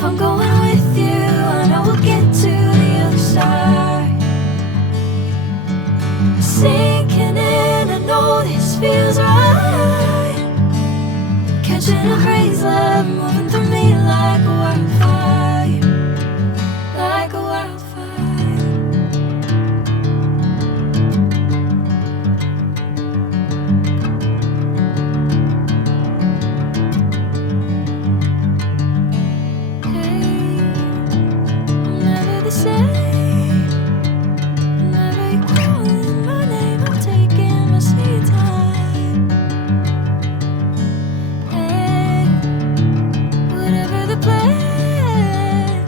If I'm going with you, I know we'll get to the other side. Sinking in, I know this feels right. Catching a crazy love moving through me like a wildfire, like a wildfire. Hey, I'm never the same. Whenever you're calling my name, I'm taking my sweet time. Hey, whatever the plan,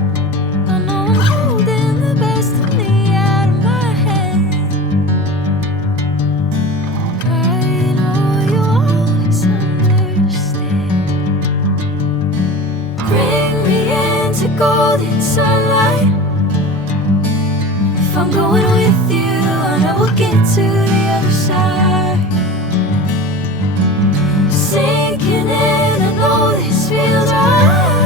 I know I'm holding the best of me out of my hand. I know you always understand. Bring me into golden sunlight. If I'm going with you, I know we'll get to the other side. Sinking in, I know this feels right.